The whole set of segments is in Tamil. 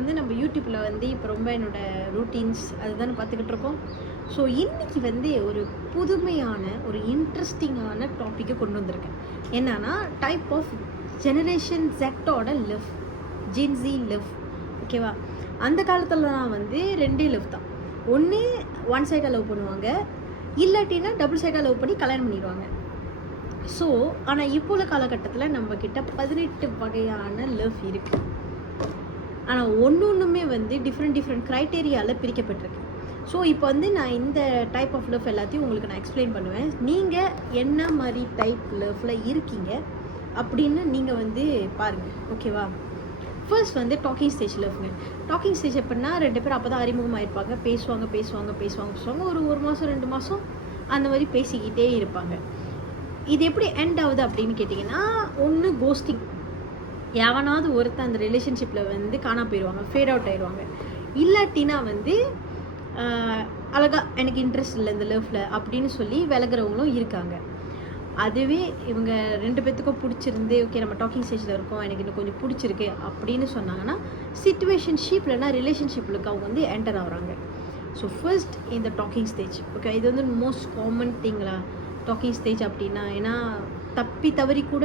வந்து நம்ம யூடியூப்பில் வந்து இப்போ ரொம்ப என்னோடய ரூட்டீன்ஸ் அதுதானே பார்த்துக்கிட்டு இருக்கோம். ஸோ இன்றைக்கி வந்து ஒரு புதுமையான ஒரு இன்ட்ரெஸ்டிங்கான டாப்பிக்கை கொண்டு வந்திருக்கேன். என்னன்னா டைப் ஆஃப் ஜெனரேஷன் ஜெட்டோட லவ், ஜென்ஸி லவ். ஓகேவா? அந்த காலத்துலலாம் வந்து ரெண்டே லவ் தான். ஒன்று ஒன் சைடாக லவ் பண்ணுவாங்க, இல்லாட்டினா டபுள் சைடாக லவ் பண்ணி கல்யாணம் பண்ணிடுவாங்க. ஸோ ஆனால் இப்போ உள்ள காலகட்டத்தில் நம்மக்கிட்ட 18 வகையான லவ் இருக்குது. ஆனால் ஒன்றுமே வந்து டிஃப்ரெண்ட் க்ரைட்டீரியாவில் பிரிக்கப்பட்டிருக்கு. ஸோ இப்போ வந்து நான் இந்த டைப் ஆஃப் லவ் எல்லாத்தையும் உங்களுக்கு நான் எக்ஸ்பிளைன் பண்ணுவேன். நீங்கள் என்ன மாதிரி டைப் லவ்வில் இருக்கீங்க அப்படின்னு நீங்கள் வந்து பாருங்கள். ஓகேவா? ஃபர்ஸ்ட் வந்து டாக்கிங் ஸ்டேஜ் லவ்ங்க. டாக்கிங் ஸ்டேஜ் எப்படின்னா 2 பேர் அப்போ தான் அறிமுகமாகிருப்பாங்க. பேசுவாங்க ஒரு மாதம் 2 மாதம் அந்த மாதிரி பேசிக்கிட்டே இருப்பாங்க. இது எப்படி எண்ட் ஆகுது அப்படின்னு கேட்டிங்கன்னா, ஒன்று கோஸ்டிங், எவனாவது ஒருத்தர் அந்த ரிலேஷன்ஷிப்பில் வந்து காணா போயிடுவாங்க, ஃபேட் அவுட் ஆயிடுவாங்க. இல்லாட்டினா வந்து அழகாக எனக்கு இன்ட்ரெஸ்ட் இல்லை இந்த லவ்வில் அப்படின்னு சொல்லி விலகிறவங்களும் இருக்காங்க. அதுவே இவங்க 2 பேர்த்துக்கும் பிடிச்சிருந்து ஓகே நம்ம டாக்கிங் ஸ்டேஜில் இருக்கோம், எனக்கு இன்னும் கொஞ்சம் பிடிச்சிருக்கு அப்படின்னு சொன்னாங்கன்னா சிச்சுவேஷன்ஷிப் இல்லைனா ரிலேஷன்ஷிப்பில் அவங்க வந்து என்டர் ஆகுறாங்க. ஸோ ஃபர்ஸ்ட் இந்த டாக்கிங் ஸ்டேஜ். ஓகே, இது வந்து மோஸ்ட் காமன் திங்களா டாக்கிங் ஸ்டேஜ் அப்படின்னா. ஏன்னா தவறி கூட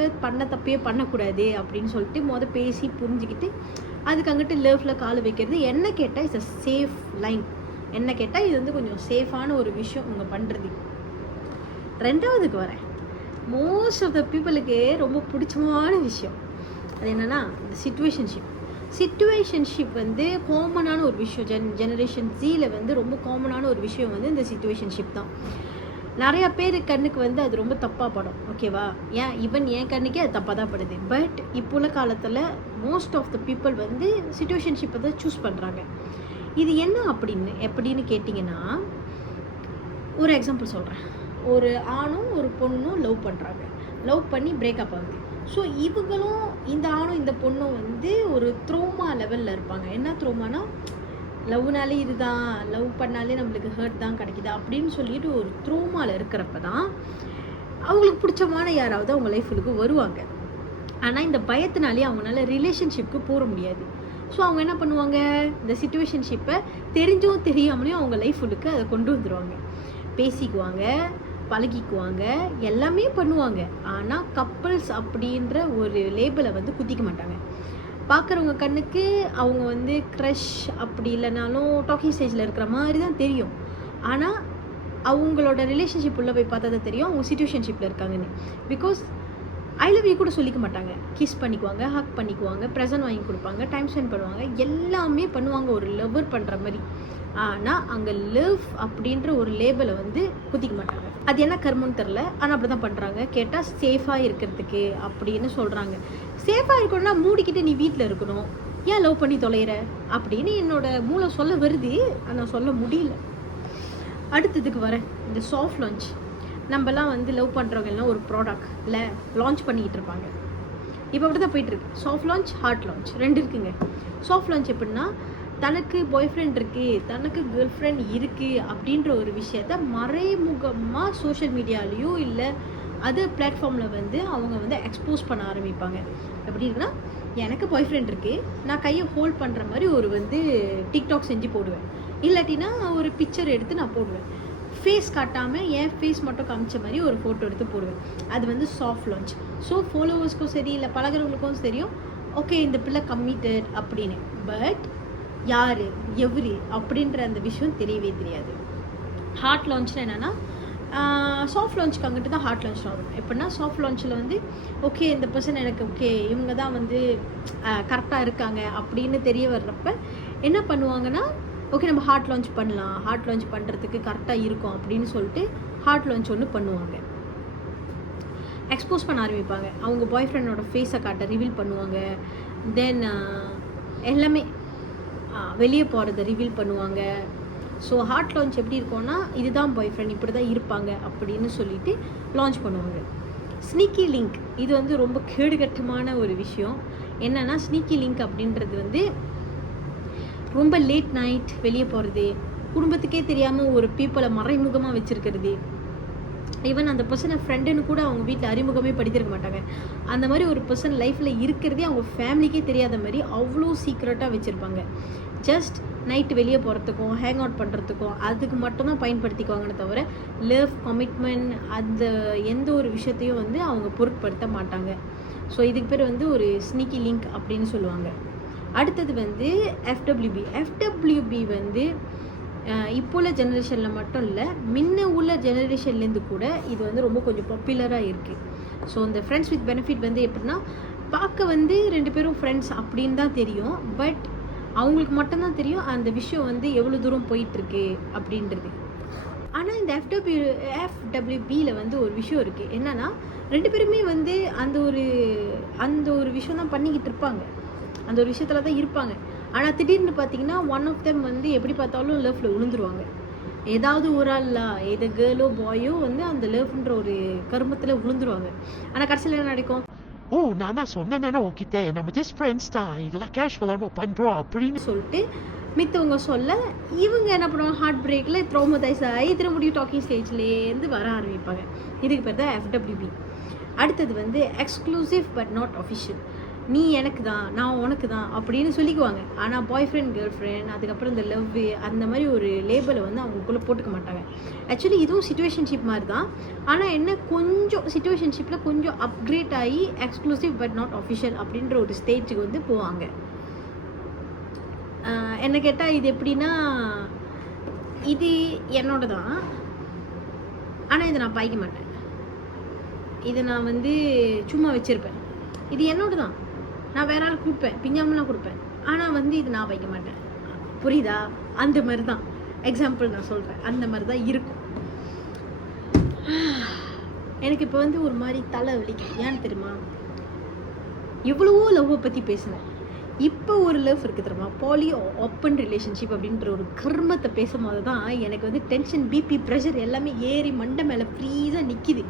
தப்பே பண்ணக்கூடாது அப்படின்னு சொல்லிட்டு பேசி புரிஞ்சுக்கிட்டு அதுக்கு அங்கிட்டு லவ்வில் கால் வைக்கிறது. என்ன கேட்டால் இட்ஸ் அ சேஃப் லைன். என்ன கேட்டால் இது வந்து கொஞ்சம் சேஃபான ஒரு விஷயம் அவங்க பண்ணுறது. 2வதுக்கு வரேன். மோஸ்ட் ஆஃப் த பீப்புளுக்கு ரொம்ப பிடிச்சமான விஷயம் அது என்னென்னா இந்த சிச்சுவேஷன்ஷிப் வந்து காமனான ஒரு விஷயம். ஜெனரேஷன் ஜியில் வந்து ரொம்ப காமனான ஒரு விஷயம் வந்து இந்த சிச்சுவேஷன்ஷிப் தான். நிறையா பேர் கண்ணுக்கு வந்து அது ரொம்ப தப்பாக படும். ஓகேவா? என் கண்ணுக்கே அது தப்பாக தான் படுது. பட் இப்போ உள்ள காலத்தில் மோஸ்ட் ஆஃப் த பீப்புள் வந்து சிச்சுவேஷன்ஷிப்பை தான் சூஸ் பண்ணுறாங்க. இது என்ன எப்படின்னு கேட்டிங்கன்னா, ஒரு எக்ஸாம்பிள் சொல்கிறேன். ஒரு ஆணும் ஒரு பொண்ணும் லவ் பண்ணுறாங்க, லவ் பண்ணி பிரேக்கப் ஆகுது. ஸோ இவங்களும் இந்த ஆணும் இந்த பொண்ணும் வந்து ஒரு த்ரோமா லெவலில் இருப்பாங்க. என்ன த்ரோமானா, லவ்னாலே இதுதான், லவ் பண்ணாலே நம்மளுக்கு ஹர்ட் தான் கிடைக்குது அப்படின்னு சொல்லிட்டு ஒரு த்ரோமாவில் இருக்கிறப்ப தான் அவங்களுக்கு பிடிச்சமான யாராவது அவங்க லைஃபுக்கு வருவாங்க. ஆனால் இந்த பயத்தினாலே அவங்களால ரிலேஷன்ஷிப்க்கு போக முடியாது. ஸோ அவங்க என்ன பண்ணுவாங்க, இந்த சிச்சுவேஷன்ஷிப்பை தெரிஞ்சும் தெரியாமலையும் அவங்க லைஃபுக்கு அதை கொண்டு வந்துடுவாங்க. பேசிக்குவாங்க, பழகிக்குவாங்க, எல்லாமே பண்ணுவாங்க. ஆனால் கப்புள்ஸ் அப்படின்ற ஒரு லேபிளை வந்து குத்திக்க மாட்டாங்க. பார்க்குறவங்க கண்ணுக்கு அவங்க வந்து க்ரஷ் அப்படி இல்லைனாலும் டாக்கிங் ஸ்டேஜில் இருக்கிற மாதிரி தான் தெரியும். ஆனால் அவங்களோட ரிலேஷன்ஷிப் உள்ளே போய் பார்த்தா தான் தெரியும் அவங்க சிச்சுவேஷன்ஷிப்பில் இருக்காங்கன்னு. பிகாஸ் ஐ லவ் யூ கூட சொல்லிக்க மாட்டாங்க. கிஸ் பண்ணிக்குவாங்க, ஹக் பண்ணிக்குவாங்க, ப்ரெசன்ட் வாங்கி கொடுப்பாங்க, டைம் ஸ்பெண்ட் பண்ணுவாங்க, எல்லாமே பண்ணுவாங்க ஒரு லவ்வர் பண்ணுற மாதிரி. ஆனால் அங்கே லவ் அப்படின்ற ஒரு லேபிளை வந்து குத்திக்க மாட்டாங்க. அது என்ன கர்மம்னு தெரில, ஆனால் அப்படி தான் பண்ணுறாங்க. கேட்டால் சேஃபாக இருக்கிறதுக்கு அப்படின்னு சொல்கிறாங்க. சேஃபாக இருக்கணும்னா மூடிக்கிட்டு நீ வீட்டில் இருக்கணும், ஏன் லவ் பண்ணி தொலைகிற அப்படின்னு என்னோட மூளை சொல்ல வருது, ஆனால் சொல்ல முடியல. அடுத்ததுக்கு வரேன். இந்த சாஃப்ட் லான்ச். நம்மலாம் வந்து லவ் பண்ணுறவங்க எல்லாம் ஒரு ப்ராடக்ட் இல்லை லான்ச் பண்ணிக்கிட்டு இருப்பாங்க. இப்போ அப்படி தான் போயிட்டுருக்கு. சாஃப்ட் லான்ச், ஹார்ட் லான்ச் 2 இருக்குங்க. சாஃப்ட் லான்ச் எப்படின்னா, தனக்கு பாய் ஃப்ரெண்ட் இருக்குது, தனக்கு கேர்ள் ஃப்ரெண்ட் இருக்குது அப்படின்ற ஒரு விஷயத்த மறைமுகமாக சோஷியல் மீடியாலேயோ இல்லை அதர் பிளாட்ஃபார்மில் வந்து அவங்க வந்து எக்ஸ்போஸ் பண்ண ஆரம்பிப்பாங்க. எப்படி இருக்குன்னா, எனக்கு பாய் ஃப்ரெண்ட் இருக்குது, நான் கையை ஹோல்ட் பண்ணுற மாதிரி ஒரு வந்து டிக்டாக் செஞ்சு போடுவேன், இல்லாட்டினா ஒரு பிக்சர் எடுத்து நான் போடுவேன். ஃபேஸ் காட்டாமல் என் ஃபேஸ் மட்டும் காமிச்ச மாதிரி ஒரு ஃபோட்டோ எடுத்து போடுவேன். அது வந்து சாஃப்ட் லான்ச். ஸோ ஃபாலோவர்ஸ்க்கும் சரி இல்லை பழகிறவங்களுக்கும் தெரியும், ஓகே இந்த பிள்ளை கம்மிட்டட் அப்படின்னு. பட் யார் எவரு அப்படின்ற அந்த விஷயம் தெரியவே தெரியாது. ஹார்ட் லான்ச்னா என்னென்னா, சாஃப்ட் லான்ச்சுக்கு அங்கிட்டு தான் ஹார்ட் லான்ச் வரும். எப்படின்னா சாஃப்ட் லான்ச்சில் வந்து ஓகே இந்த பர்சன் எனக்கு ஓகே இவங்க தான் வந்து கரெக்டாக இருக்காங்க அப்படின்னு தெரிய வர்றப்ப என்ன பண்ணுவாங்கன்னா, ஓகே நம்ம ஹார்ட் லான்ச் பண்ணலாம், ஹார்ட் லான்ச் பண்ணுறதுக்கு கரெக்டாக இருக்கும் அப்படின்னு சொல்லிட்டு ஹார்ட் லான்ச் ஒன்று பண்ணுவாங்க. எக்ஸ்போஸ் பண்ண ஆரம்பிப்பாங்க. அவங்க பாய் ஃப்ரெண்டோட ஃபேஸை காட்ட ரிவீல் பண்ணுவாங்க. தென் எல்லாமே வெளியே போகிறத ரிவீல் பண்ணுவாங்க. ஸோ ஹார்ட் லான்ச் எப்படி இருக்கும்னா, இதுதான் பாய் ஃப்ரெண்ட், இப்படி தான் இருப்பாங்க அப்படின்னு சொல்லிட்டு லான்ச் பண்ணுவாங்க. ஸ்னீக்கி லிங்க், இது வந்து ரொம்ப கேடுகட்டமான ஒரு விஷயம். என்னென்னா ஸ்னீக்கி லிங்க் அப்படின்றது வந்து ரொம்ப லேட் நைட் வெளியே போகிறது, குடும்பத்துக்கே தெரியாமல் ஒரு பீப்புளை மறைமுகமாக வச்சுருக்கிறது, ஈவன் அந்த பர்சனை ஃப்ரெண்டுன்னு கூட அவங்க வீட்டில் அறிமுகமே படித்திருக்க மாட்டாங்க. அந்த மாதிரி ஒரு பர்சன் லைஃப்பில் இருக்கிறதே அவங்க ஃபேமிலிக்கே தெரியாத மாதிரி அவ்வளோ சீக்ரெட்டாக வச்சுருப்பாங்க. ஜஸ்ட் நைட்டு வெளியே போகிறதுக்கும் ஹேங் அவுட் பண்ணுறதுக்கும் அதுக்கு மட்டும்தான் பயன்படுத்திக்குவாங்கன்னு தவிர லவ், கமிட்மெண்ட் அந்த எந்த ஒரு விஷயத்தையும் வந்து அவங்க பொருட்படுத்த மாட்டாங்க. ஸோ இதுக்கு பேர் வந்து ஒரு ஸ்னீக்கி லிங்க் அப்படின்னு சொல்லுவாங்க. அடுத்தது வந்து எஃப்டபிள்யூபி வந்து இப்போ உள்ள ஜெனரேஷனில் மட்டும் இல்லை, முன்ன உள்ள ஜெனரேஷன்லேருந்து கூட இது வந்து ரொம்ப கொஞ்சம் பாப்புலராக இருக்குது. ஸோ இந்த ஃப்ரெண்ட்ஸ் வித் பெனிஃபிட் வந்து எப்படின்னா, பார்க்க வந்து 2 பேரும் ஃப்ரெண்ட்ஸ் அப்படின்னு தான் தெரியும். பட் அவங்களுக்கு மட்டும்தான் தெரியும் அந்த விஷயம் வந்து எவ்வளோ தூரம் போயிட்டுருக்கு அப்படின்றது. ஆனால் இந்த எஃப்டபிள்யூபியில் வந்து ஒரு விஷயம் இருக்குது. என்னென்னா 2 பேருமே வந்து அந்த ஒரு விஷயம் தான் பண்ணிக்கிட்டு இருப்பாங்க, அந்த ஒரு விஷயத்தில் தான் இருப்பாங்க. ஆனால் திடீர்னு பார்த்தீங்கன்னா ஒன் ஆஃப் தெம் வந்து எப்படி பார்த்தாலும் லவ்வில் விழுந்துருவாங்க. ஏதாவது ஒரு எது கேர்ளோ பாயோ வந்து அந்த லவ்ன்ற ஒரு கருமத்தில் விழுந்துருவாங்க. ஆனால் கடைசியில் என்ன நடக்கும்? நான் தான் சொன்னேன்னா உங்ககிட்ட நம்ம ஜஸ்ட் ஃப்ரெண்ட்ஸ் தான், இதெல்லாம் கேஷுவலாக பண்ணுறோம் அப்படின்னு சொல்லிட்டு மித்தவங்க சொல்ல இவங்க என்ன பண்ணுவாங்க, ஹார்ட் பிரேக்கில் த்ரோமதைஸ் ஆகி திரும்பியும் டாக்கிங் ஸ்டேஜ்லேருந்து வர ஆரம்பிப்பாங்க. இதுக்கு பேர் தான் எஃப்டபிள்யூபி. அடுத்தது வந்து எக்ஸ்க்ளூசிவ் பட் நாட் அஃபிஷியல். நீ எனக்கு தான், நான் உனக்கு தான் அப்படின்னு சொல்லிக்குவாங்க. ஆனால் பாய் ஃப்ரெண்ட், கேர்ள் ஃப்ரெண்ட், அதுக்கப்புறம் இந்த லவ் அந்த மாதிரி ஒரு லேபிளை வந்து அவங்களுக்குள்ளே போட்டுக்க மாட்டாங்க. ஆக்சுவலி இதுவும் சிச்சுவேஷன்ஷிப் மாதிரி தான். ஆனால் என்ன, கொஞ்சம் சிச்சுவேஷன்ஷிப்பில் கொஞ்சம் அப்கிரேட் ஆகி எக்ஸ்க்ளூசிவ் பட் நாட் அஃபிஷியல் அப்படின்ற ஒரு ஸ்டேஜுக்கு வந்து போவாங்க. என்ன கேட்டால் இது எப்படின்னா, இது என்னோட தான், ஆனால் இதை நான் பாய்க்க மாட்டேன். இதை நான் வந்து சும்மா வச்சுருப்பேன். இது என்னோட தான், நான் வேற ஆள் கொடுப்பேன், பிஞ்சாமலாம் கொடுப்பேன். ஆனால் வந்து இது நான் வைக்க மாட்டேன். புரியுதா? அந்த மாதிரி தான் எக்ஸாம்பிள் நான் சொல்கிறேன். அந்த மாதிரி தான் இருக்கும். எனக்கு இப்போ வந்து ஒரு மாதிரி தலை வலிக்குது. ஏன்னு தெரியுமா? எவ்வளவோ லவ்வை பற்றி பேசினேன். இப்போ ஒரு லவ் இருக்குது தெரியுமா, பாலி ஓப்பன் ரிலேஷன்ஷிப் அப்படின்ற ஒரு கர்மத்தை பேசும்போது தான் எனக்கு வந்து டென்ஷன், பிபி, ப்ரெஷர் எல்லாமே ஏறி மண்டை மேலே ஃப்ரீஸாக நிற்கிது.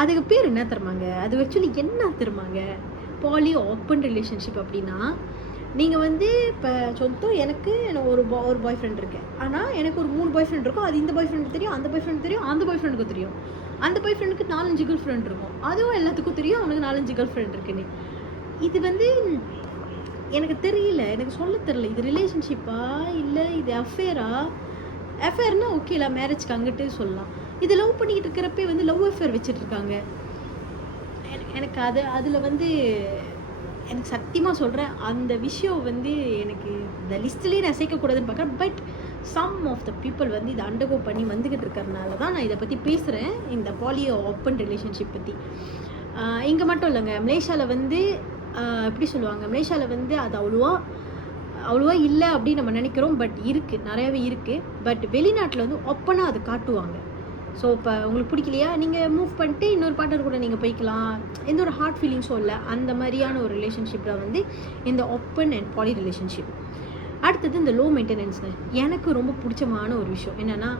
அதுக்கு பேர் என்ன தருமாங்க, அது ஆக்சுவலி என்ன தருமாங்க, பாலி ஓப்பன் ரிலேஷன்ஷிப் அப்படின்னா, நீங்கள் வந்து இப்போ எனக்கு ஒரு பாய் ஃப்ரெண்ட் இருக்குது. ஆனால் எனக்கு ஒரு 3 பாய் ஃப்ரெண்ட் இருக்கும். அது இந்த பாய் ஃப்ரெண்டுக்கு தெரியும், அந்த பாய் ஃப்ரெண்டுக்கு தெரியும், அந்த பாய் ஃப்ரெண்டுக்கு தெரியும். அந்த பாய் ஃப்ரெண்டுக்கு 4-5 கேர்ள் ஃப்ரெண்ட் இருக்கும். அதுவும் எல்லாத்துக்கும் தெரியும் அவனுக்கு 4-5 கேர்ள் ஃப்ரெண்ட் இருக்குன்னு. இது வந்து எனக்கு தெரியல, எனக்கு சொல்ல தெரியல. இது ரிலேஷன்ஷிப்பா இல்லை இது அஃபேரா? அஃபேர்னா ஓகே இல்லை, மேரேஜ்க்கு அங்கிட்டு சொல்லலாம். இது லவ் பண்ணிக்கிட்டு இருக்கிறப்பே வந்து லவ் அஃபேர் வச்சுட்டு இருக்காங்க. எனக்கு அதில் வந்து எனக்கு சத்தியமாக சொல்கிறேன், அந்த விஷயம் வந்து எனக்கு இந்த லிஸ்ட்லேயே நான் சேர்க்கக்கூடாதுன்னு பார்க்குறேன். But some of the people வந்து இதை அண்டர்கோ பண்ணி வந்துக்கிட்டு இருக்கிறதுனால தான் நான் இதை பற்றி பேசுகிறேன், இந்த பாலி ஓப்பன் ரிலேஷன்ஷிப் பற்றி. இங்கே மட்டும் இல்லைங்க, மலேசியாவில் வந்து எப்படி சொல்லுவாங்க, மலேசியாவில் வந்து அது அவ்வளோவா இல்லை அப்படின்னு நம்ம நினைக்கிறோம். பட் இருக்குது, நிறையாவே இருக்குது. பட் வெளிநாட்டில் வந்து ஓப்பனாக அதை காட்டுவாங்க. ஸோ இப்போ உங்களுக்கு பிடிக்கலையா, நீங்கள் மூவ் பண்ணிட்டு இன்னொரு பார்ட்னர் கூட நீங்கள் போய்க்கலாம், எந்த ஒரு ஹார்ட் ஃபீலிங்ஸும் இல்லை. அந்த மாதிரியான ஒரு ரிலேஷன்ஷிப்பில் வந்து இந்த ஓப்பன் அண்ட் பாலி ரிலேஷன்ஷிப். அடுத்தது இந்த லோ மெயின்டெனன்ஸ்னு எனக்கு ரொம்ப பிடிச்சமான ஒரு விஷயம் என்னென்னா,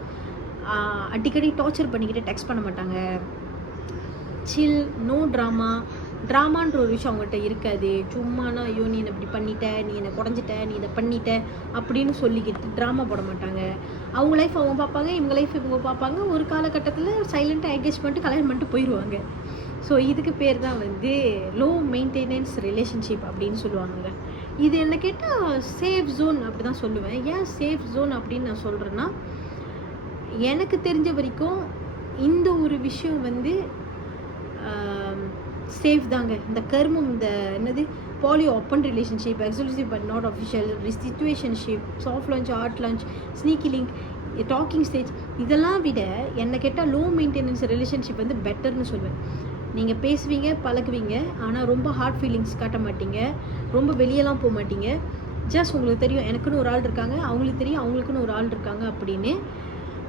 அடிக்கடி டார்ச்சர் பண்ணிக்கிட்டு டெக்ஸ்ட் பண்ண மாட்டாங்க. சில், நோ ட்ராமான்ற ஒரு விஷயம் அவங்கள்ட்ட இருக்காது. சும்மானா ஐயோ நீ என்னை இப்படி பண்ணிட்ட, நீ என்னை குறைஞ்சிட்ட, நீ இதை பண்ணிட்ட அப்படின்னு சொல்லிக்கிட்டு ட்ராமா போட மாட்டாங்க. அவங்க லைஃப் அவங்க பார்ப்பாங்க, இவங்க லைஃப் இவங்க பார்ப்பாங்க. ஒரு காலகட்டத்தில் சைலண்ட்டாக என்கேஜ் பண்ணிட்டு கல்யாணம் பண்ணிட்டு போயிடுவாங்க. ஸோ இதுக்கு பேர் தான் வந்து லோ மெயின்டெனன்ஸ் ரிலேஷன்ஷிப் அப்படின்னு சொல்லுவாங்க. இது என்ன கேட்டால் சேஃப் ஜோன் அப்படி தான் சொல்லுவேன். ஏன் சேஃப் ஜோன் அப்படின்னு நான் சொல்கிறேன்னா, எனக்கு தெரிஞ்ச வரைக்கும் இந்த ஒரு விஷயம் வந்து சேஃப் தாங்க. இந்த கர்மம், இந்த என்னது poly open relationship, exclusive but not official, situationship, soft launch, hard launch, sneaky link, talking stage, இதெல்லாம் விட என்ன கேட்டால் லோ மெயின்டெனன்ஸ் ரிலேஷன்ஷிப் வந்து பெட்டர்னு சொல்லுவேன். நீங்கள் பேசுவீங்க, பழகுவீங்க, ஆனால் ரொம்ப ஹார்ட் ஃபீலிங்ஸ் காட்ட மாட்டீங்க, ரொம்ப வெளியெல்லாம் போக மாட்டீங்க. ஜஸ்ட் உங்களுக்கு தெரியும் எனக்குன்னு ஒரு ஆள் இருக்காங்க, அவங்களுக்கு தெரியும் அவங்களுக்குன்னு ஒரு ஆள் இருக்காங்க அப்படின்னு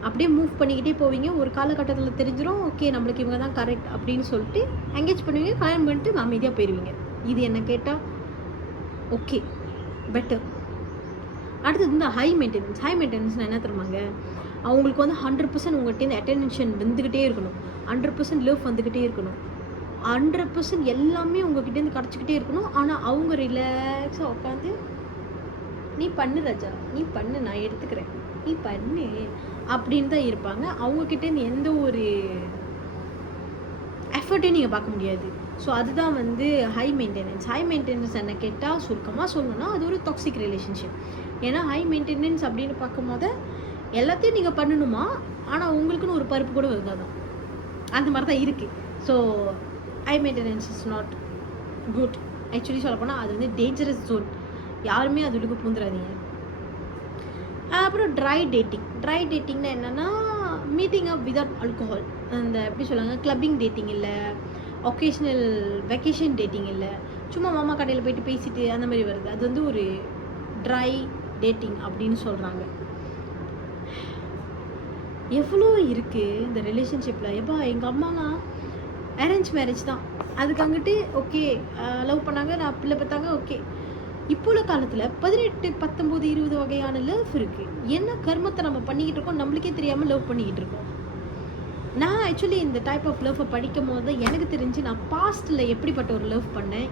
அப்படியே மூவ் பண்ணிக்கிட்டே போவீங்க. ஒரு காலகட்டத்தில் தெரிஞ்சிடும், ஓகே நம்மளுக்கு இவங்க தான் கரெக்ட் அப்படின்னு சொல்லிட்டு என்கேஜ் பண்ணுவீங்க, கல்யாணம் பண்ணிட்டு அமைதியாக போயிடுவீங்க. இது என்ன கேட்டால் ஓகே பெட்டர். அடுத்தது இந்த ஹை மெயின்டெனன்ஸ் என்ன தருவாங்க, அவங்களுக்கு வந்து 100% உங்கள்கிட்ட அட்டென்ஷன் வந்துக்கிட்டே இருக்கணும், 100% லவ் வந்துக்கிட்டே இருக்கணும், 100% எல்லாமே உங்ககிட்டேருந்து கிடச்சிக்கிட்டே இருக்கணும். ஆனால் அவங்க ரிலாக்ஸாக உட்காந்து நீ பண்ணு ராஜா, நீ பண்ணு, நான் எடுத்துக்கிறேன் நீ பண்ணு அப்படின்னு தான் இருப்பாங்க. அவங்கக்கிட்டேருந்து எந்த ஒரு எஃபர்ட்டையும் நீங்கள் பார்க்க முடியாது. ஸோ அதுதான் வந்து ஹை மெயின்டெனன்ஸ். ஹை மெயின்டெனன்ஸ் என்ன கேட்டால் சுருக்கமாக சொல்லணும்னா அது ஒரு டாக்ஸிக் ரிலேஷன்ஷிப். ஏன்னா ஹை மெயின்டெனன்ஸ் அப்படின்னு பார்க்கும்போது எல்லாத்தையும் நீங்கள் பண்ணணுமா, ஆனால் உங்களுக்குன்னு ஒரு பருப்பு கூட வருதாதான். அந்த மாதிரி தான் இருக்குது. So high maintenance is not good. Actually சொல்லப்போனால் அது வந்து டேஞ்சரஸ் ஜோன். யாருமே அது உள்ளுக்கு பூந்துடாதீங்க. அப்புறம் ட்ரை டேட்டிங்னா என்னென்னா மீட்டிங் அப் விதவுட் ஆல்கஹால். அந்த எப்படி சொல்லுவாங்க, கிளப்பிங் டேட்டிங் இல்லை, ஒகேஷ்னல் வெக்கேஷன் டேட்டிங் இல்லை, சும்மா மாமா கடையில் போயிட்டு பேசிட்டு அந்த மாதிரி வருது. அது வந்து ஒரு ட்ரை டேட்டிங் அப்படின்னு சொல்கிறாங்க. எவ்வளோ இருக்குது இந்த ரிலேஷன்ஷிப்பில். எப்பா எங்கள் அம்மாலாம் அரேஞ்ச் மேரேஜ் தான். அதுக்கு அங்கிட்டு ஓகே லவ் பண்ணாங்க, நான் பிள்ளை பார்த்தாங்க, ஓகே. இப்போ உள்ள காலத்தில் 18, 19, 20 வகையான லவ் இருக்குது. என்ன கர்மத்தை நம்ம பண்ணிக்கிட்டு இருக்கோம், நம்மளுக்கே தெரியாமல் லவ் பண்ணிக்கிட்டு இருக்கோம். நான் ஆக்சுவலி இந்த டைப் ஆஃப் லவ்வை படிக்கும் போது தான் எனக்கு தெரிஞ்சு நான் பாஸ்ட்டில் எப்படிப்பட்ட ஒரு லவ் பண்ணேன்,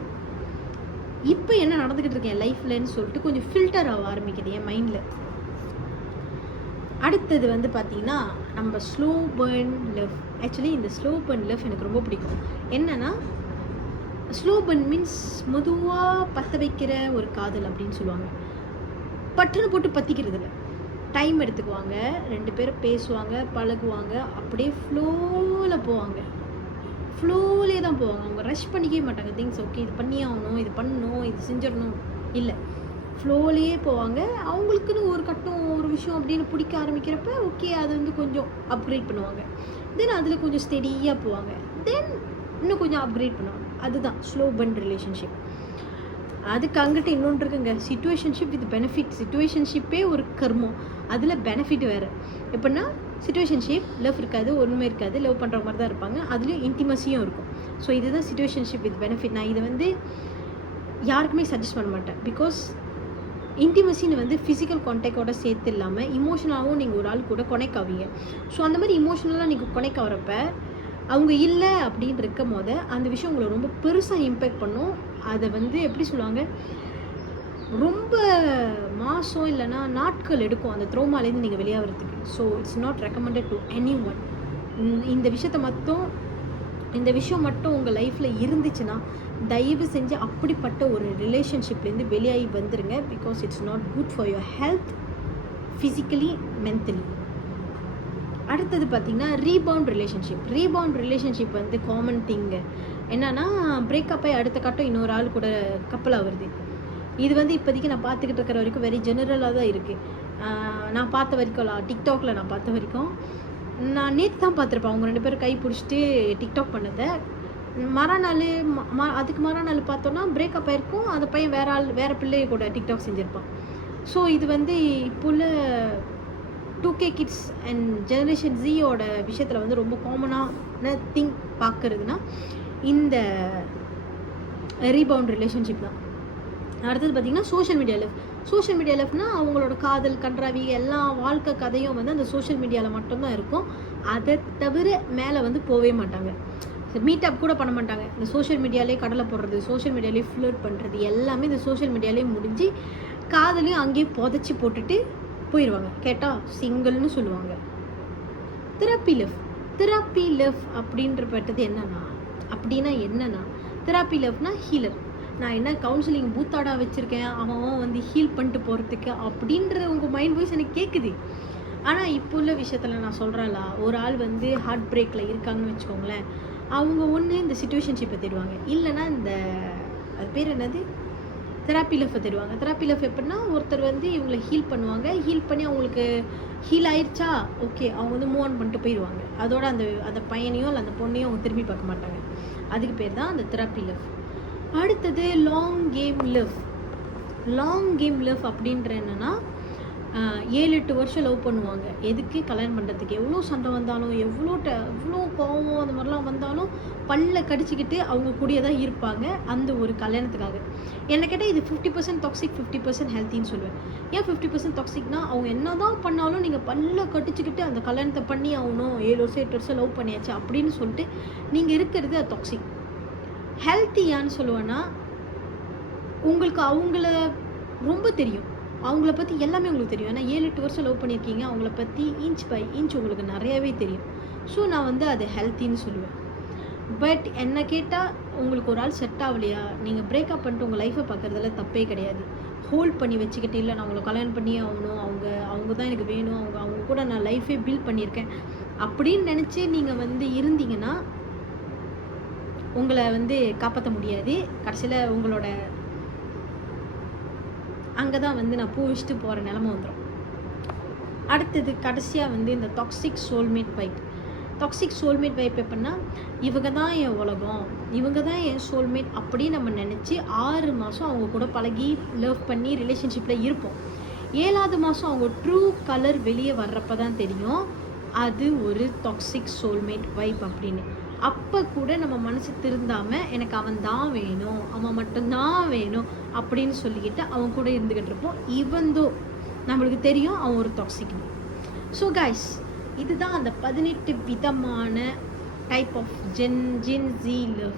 இப்போ என்ன நடந்துக்கிட்டு இருக்கேன் என் லைஃப்லன்னு சொல்லிட்டு கொஞ்சம் ஃபில்டர் ஆக ஆரம்பிக்குது என் மைண்டில். அடுத்தது வந்து பார்த்திங்கன்னா நம்ம ஸ்லோ பர்ன் லவ். ஆக்சுவலி இந்த ஸ்லோ பர்ன் லவ் எனக்கு ரொம்ப பிடிக்கும். என்னென்னா ஸ்லோ பர்ன் மீன்ஸ் மெதுவாக பற்ற வைக்கிற ஒரு காதல் அப்படின்னு சொல்லுவாங்க. பட்டுன்னு போட்டு பற்றிக்கிறது இல்லை. டைம் எடுத்துக்குவாங்க, 2 பேரும் பேசுவாங்க, பழகுவாங்க, அப்படியே ஃப்ளோவில் போவாங்க. ஃப்ளோலே தான் போவாங்க. அவங்க ரஷ் பண்ணிக்கவே மாட்டாங்க. திங்ஸ் ஓகே இது பண்ணி ஆகணும், இது பண்ணணும், இது செஞ்சிடணும் இல்லை. ஃப்ளோலேயே போவாங்க. அவங்களுக்குன்னு ஒரு கட்டம் ஒரு விஷயம் அப்படின்னு பிடிக்க ஆரம்பிக்கிறப்ப ஓகே அது வந்து கொஞ்சம் அப்கிரேட் பண்ணுவாங்க. தென் அதில் கொஞ்சம் ஸ்டெடியாக போவாங்க. தென் இன்னும் கொஞ்சம் அப்கிரேட் பண்ணுவாங்க. அதுதான் ஸ்லோ பர்ன் ரிலேஷன்ஷிப். அதுக்கு அங்கிட்ட இன்னொன்று இருக்குங்க, சிச்சுவேஷன்ஷிப் வித் பெனிஃபிட். சிச்சுவேஷன்ஷிப்பே ஒரு கர்மம், அதில் பெனிஃபிட் வேறு. எப்படின்னா சிச்சுவேஷன்ஷிப் லவ் இருக்காது, ஒன்றுமே இருக்காது, லவ் பண்ணுற மாதிரி தான் இருப்பாங்க, அதுலேயும் இன்டிமசியும் இருக்கும். ஸோ இதுதான் சிச்சுவேஷன்ஷிப் வித் பெனிஃபிட். நான் இதை வந்து யாருக்குமே சஜஸ்ட் பண்ண மாட்டேன். பிகாஸ் இன்டிமசின்னு வந்து ஃபிசிக்கல் கான்டாக்டோட சேர்த்து இல்லாமல் இமோஷனலாகவும் நீங்கள் ஒரு ஆள் கூட கனெக்ட் ஆவீங்க. ஸோ அந்த மாதிரி இமோஷனலாக நீங்கள் கனெக்ட் ஆகிறப்ப அவங்க இல்லை அப்படின்னு இருக்கும் போது அந்த விஷயம் உங்களை ரொம்ப பெருசாக இம்பேக்ட் பண்ணும். அதை வந்து எப்படி சொல்லுவாங்க, ரொம்ப மாதம் இல்லைன்னா நாட்கள் எடுக்கும் அந்த த்ரோமாலேருந்து நீங்கள் வெளியாகிறதுக்கு. So it's not recommended to anyone. இந்த விஷயம் மட்டும் உங்கள் லைஃப்பில் இருந்துச்சுன்னா தயவு செஞ்சு அப்படிப்பட்ட ஒரு ரிலேஷன்ஷிப்லேருந்து வெளியாகி வந்துடுங்க. Because it's not good for your health, physically, mentally. அடுத்தது பார்த்திங்கன்னா ரீபவுண்ட் ரிலேஷன்ஷிப் வந்து காமன் திங்கு. என்னென்னா பிரேக்கப் ஆகி அடுத்த கட்டம் இன்னொரு ஆள் கூட கப்பலாக வருது. இது வந்து இப்போதைக்கு நான் பார்த்துக்கிட்டு இருக்கிற வரைக்கும் வெரி ஜெனரலாக தான் இருக்குது. நான் பார்த்த வரைக்கும் டிக்டாக்ல நான் பார்த்த வரைக்கும் நான் நேற்று தான் பார்த்துருப்பேன். அவங்க 2 பேரும் கை பிடிச்சிட்டு டிக்டாக் பண்ணதை. அதுக்கு மறுநாள் பார்த்தோன்னா பிரேக்கப் ஆகிருக்கும். அந்த பையன் வேறு பிள்ளைய கூட டிக்டாக் செஞ்சுருப்பான். ஸோ இது வந்து இப்போ உள்ள 2K கிட்ஸ் அண்ட் ஜெனரேஷன் ஜியோட விஷயத்தில் வந்து ரொம்ப காமனான திங் பார்க்குறதுனா இந்த ரீபவுண்ட் ரிலேஷன்ஷிப் தான். அடுத்தது பார்த்திங்கன்னா சோஷியல் மீடியா லவ்னால் அவங்களோட காதல் கன்றாவி எல்லா வாழ்க்கை கதையும் வந்து அந்த சோஷியல் மீடியாவில் மட்டும்தான் இருக்கும். அதை தவிர மேலே வந்து போகவே மாட்டாங்க. மீட்டப் கூட பண்ண மாட்டாங்க. இந்த சோஷியல் மீடியாலே கடலை போடுறது, சோஷியல் மீடியாலே ஃப்ளர்ட் பண்ணுறது எல்லாமே இந்த சோஷியல் மீடியாலே முடிஞ்சு காதலையும் அங்கேயே புதைச்சி போட்டுட்டு போயிடுவாங்க. கேட்டால் சிங்கிள்னு சொல்லுவாங்க. தெராப்பி லவ் அப்படின்றப்பட்டது என்னன்னா தெராப்பி லவ்னா ஹீலர். நான் என்ன கவுன்சிலிங் பூத்தாடாக வச்சுருக்கேன், அவன் வந்து ஹீல் பண்ணிட்டு போகிறதுக்கு அப்படின்ற உங்கள் மைண்ட் வாய்ஸ் எனக்கு கேட்குது. ஆனால் இப்போ உள்ள விஷயத்தில் நான் சொல்கிறேன்ல, ஒரு ஆள் வந்து ஹார்ட் பிரேக்கில் இருக்காங்கன்னு வச்சுக்கோங்களேன், அவங்க ஒன்று இந்த சிச்சுவேஷன்ஷிப்பை தேடுவாங்க, இல்லைன்னா இந்த அது பேர் என்னது தெராப்பி லவ்வை தேடுவாங்க. தெராப்பி லவ் எப்படின்னா ஒருத்தர் வந்து இவங்களை ஹீல் பண்ணுவாங்க, ஹீல் பண்ணி அவங்களுக்கு ஹீல் ஆயிடுச்சா ஓகே அவங்க வந்து மூவ் ஆன் பண்ணிட்டு போயிடுவாங்க. அதோட அந்த பையனையும் இல்லை அந்த பொண்ணையும் அவங்க திரும்பி பார்க்க மாட்டாங்க. அதுக்கு பேர் தான் அந்த தெராப்பி லவ். அடுத்தது லாங் கேம் லவ் அப்படின்ற என்னென்னா 7-8 வருஷம் லவ் பண்ணுவாங்க. எதுக்கு? கல்யாணம் பண்ணுறதுக்கு. எவ்வளோ சண்டை வந்தாலும் எவ்வளோ கோவம் அந்த மாதிரிலாம் வந்தாலும் பல்ல கடிச்சிக்கிட்டு அவங்க கூடிய தான் இருப்பாங்க அந்த ஒரு கல்யாணத்துக்காக. என்ன கேட்டால் இது 50% டாக்ஸிக் 50% ஹெல்த்தின்னு சொல்லுவேன். ஏன் 50% டாக்ஸிக்னா அவங்க என்ன தான் பண்ணாலும் நீங்கள் பல்ல கடிச்சிக்கிட்டு அந்த கல்யாணத்தை பண்ணி ஆகணும், 7 வருஷம் 8 வருஷம் லவ் பண்ணியாச்சு அப்படின்னு சொல்லிட்டு நீங்கள் இருக்கிறது அது டாக்ஸிக். ஹெல்த்தியான்னு சொல்லுவேன்னா உங்களுக்கு அவங்கள ரொம்ப தெரியும், அவங்கள பற்றி எல்லாமே உங்களுக்கு தெரியும். ஏன்னா 7-8 வருஷம் லவ் பண்ணியிருக்கீங்க. அவங்கள பற்றி இன்ச் பை இன்ச் உங்களுக்கு நிறையாவே தெரியும். ஸோ நான் வந்து அது ஹெல்த்தின்னு சொல்லுவேன். பட் என்ன கேட்டால் உங்களுக்கு ஒரு ஆள் செட் ஆகலையா, நீங்கள் பிரேக்கப் பண்ணிட்டு உங்கள் லைஃப்பை பார்க்குறதுல தப்பே கிடையாது. ஹோல்ட் பண்ணி வச்சுக்கிட்டு இல்லை நான் அவங்கள கல்யாணம் பண்ணியே ஆகணும், அவங்க தான் எனக்கு வேணும், அவங்க கூட நான் லைஃபே பில்ட் பண்ணியிருக்கேன் அப்படின்னு நினச்சி நீங்கள் வந்து இருந்தீங்கன்னா உங்களை வந்து காப்பாற்ற முடியாது. கடைசியில் உங்களோட அங்கே தான் வந்து நான் பூ வச்சுட்டு போகிற நிலமை வந்துடும். அடுத்தது கடைசியாக வந்து இந்த toxic soulmate vibe. Toxic soulmate vibe எப்படின்னா, இவங்க தான் என் உலகம், இவங்க தான் என் சோல்மேட் அப்படின்னு நம்ம நினச்சி 6 மாதம் அவங்க கூட பழகி லவ் பண்ணி ரிலேஷன்ஷிப்பில் இருப்போம். 7ஆவது மாதம் அவங்க ட்ரூ கலர் வெளியே வர்றப்ப தான் தெரியும் அது ஒரு டாக்ஸிக் சோல்மேட் வைப் அப்படின்னு. அப்போ கூட நம்ம மனசு திருந்தாமல் எனக்கு அவன் தான் வேணும், அவன் மட்டும்தான் வேணும் அப்படின்னு சொல்லிக்கிட்டு அவன் கூட இருந்துக்கிட்டு இருப்போம். ஈவன்தோ நம்மளுக்கு தெரியும் அவன் ஒரு டாக்ஸிக்னு. ஸோ கைஸ், இதுதான் அந்த 18 விதமான type of Gen Z love.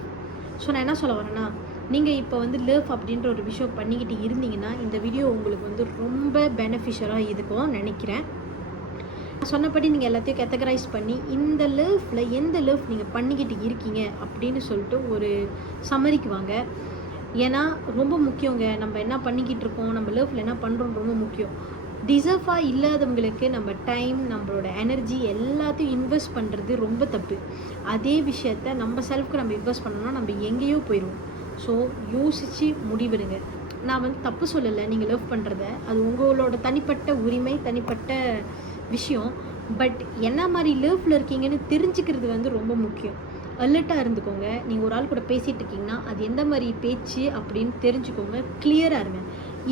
So நான் என்ன சொல்ல வரேன்னா, நீங்கள் இப்போ வந்து லவ் அப்படின்ற ஒரு விஷயம் பண்ணிக்கிட்டு இருந்தீங்கன்னா இந்த வீடியோ உங்களுக்கு வந்து ரொம்ப பெனிஃபிஷியலாக இருக்கும் நினைக்கிறேன். சொன்னபடி நீங்கள் எல்லாத்தையும் கேட்டகரைஸ் பண்ணி இந்த லவ்வில் எந்த லவ் நீங்கள் பண்ணிக்கிட்டு இருக்கீங்க அப்படின்னு சொல்லிட்டு ஒரு சம்மரிக்கு வாங்க. ஏன்னா ரொம்ப முக்கியங்க, நம்ம என்ன பண்ணிக்கிட்டு இருக்கோம், நம்ம லவ்வில் என்ன பண்ணுறோம் ரொம்ப முக்கியம். டிசர்வாக இல்லாதவங்களுக்கு நம்ம டைம், நம்மளோட எனர்ஜி எல்லாத்தையும் இன்வெஸ்ட் பண்ணுறது ரொம்ப தப்பு. அதே விஷயத்த நம்ம செல்ஃப்க்கு நம்ம இன்வெஸ்ட் பண்ணோம்னா நம்ம எங்கேயோ போயிடுவோம். ஸோ யோசித்து முடிவெடுங்க. நான் வந்து தப்பு சொல்லலை நீங்கள் லவ் பண்ணுறத, அது உங்களோட தனிப்பட்ட உரிமை, தனிப்பட்ட விஷயம். பட் என்ன மாதிரி லவ்வில் இருக்கீங்கன்னு தெரிஞ்சுக்கிறது வந்து ரொம்ப முக்கியம். அலர்ட்டாக இருந்துக்கோங்க. நீங்கள் ஒரு ஆள் கூட பேசிகிட்டு இருக்கீங்கன்னா அது எந்த மாதிரி பேச்சு அப்படின்னு தெரிஞ்சுக்கோங்க. கிளியராக இருங்க.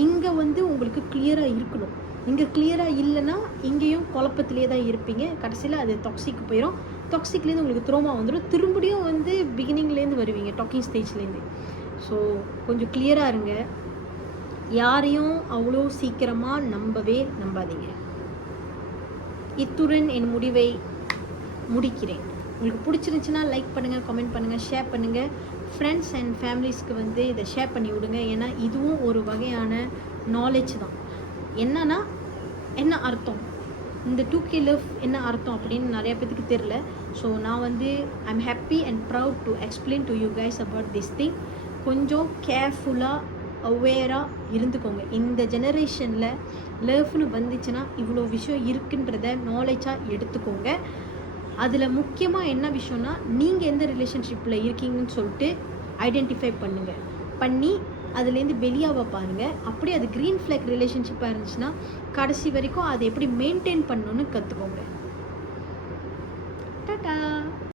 இங்கே வந்து உங்களுக்கு கிளியராக இருக்கணும். இங்கே கிளியராக இல்லைன்னா இங்கேயும் குழப்பத்திலே தான் இருப்பீங்க. கடைசியில் அது டாக்ஸிக்கு போயிடும். டாக்ஸிக்லேருந்து உங்களுக்கு த்ரோமா வந்துடும். திரும்படியும் வந்து பிகினிங்லேருந்து வருவீங்க, டாக்கிங் ஸ்டேஜ்லேருந்து. ஸோ கொஞ்சம் கிளியராக இருங்க. யாரையும் அவ்வளோ சீக்கிரமாக நம்பாதீங்க. இத்துடன் என் முடிவை முடிக்கிறேன். உங்களுக்கு பிடிச்சிருந்துச்சுன்னா லைக் பண்ணுங்கள், கமெண்ட் பண்ணுங்கள், ஷேர் பண்ணுங்கள். ஃப்ரெண்ட்ஸ் அண்ட் ஃபேமிலிஸ்க்கு வந்து இதை ஷேர் பண்ணி விடுங்க. ஏன்னா இதுவும் ஒரு வகையான நாலேஜ் தான். என்னன்னா என்ன அர்த்தம், இந்த 2K லவ் என்ன அர்த்தம் அப்படின்னு நிறைய பேத்துக்கு தெரில. ஸோ நான் வந்து I'm happy and proud to explain to you guys about this thing. கொஞ்சம் கேர்ஃபுல்லாக அவேராக இருந்துக்கோங்க. இந்த ஜெனரேஷனில் லவ்னு வந்துச்சுன்னா இவ்வளோ விஷயம் இருக்குன்றத நாலேஜாக எடுத்துக்கோங்க. அதில் முக்கியமாக என்ன விஷயம்னா, நீங்கள் எந்த ரிலேஷன்ஷிப்பில் இருக்கீங்கன்னு சொல்லிட்டு ஐடென்டிஃபை பண்ணி அதுலேருந்து வெளியாக பாருங்கள். அப்படி அது க்ரீன் ஃப்ளாக் ரிலேஷன்ஷிப்பாக இருந்துச்சுன்னா கடைசி வரைக்கும் அதை எப்படி மெயின்டைன் பண்ணணுன்னு கற்றுக்கோங்க. டாடா.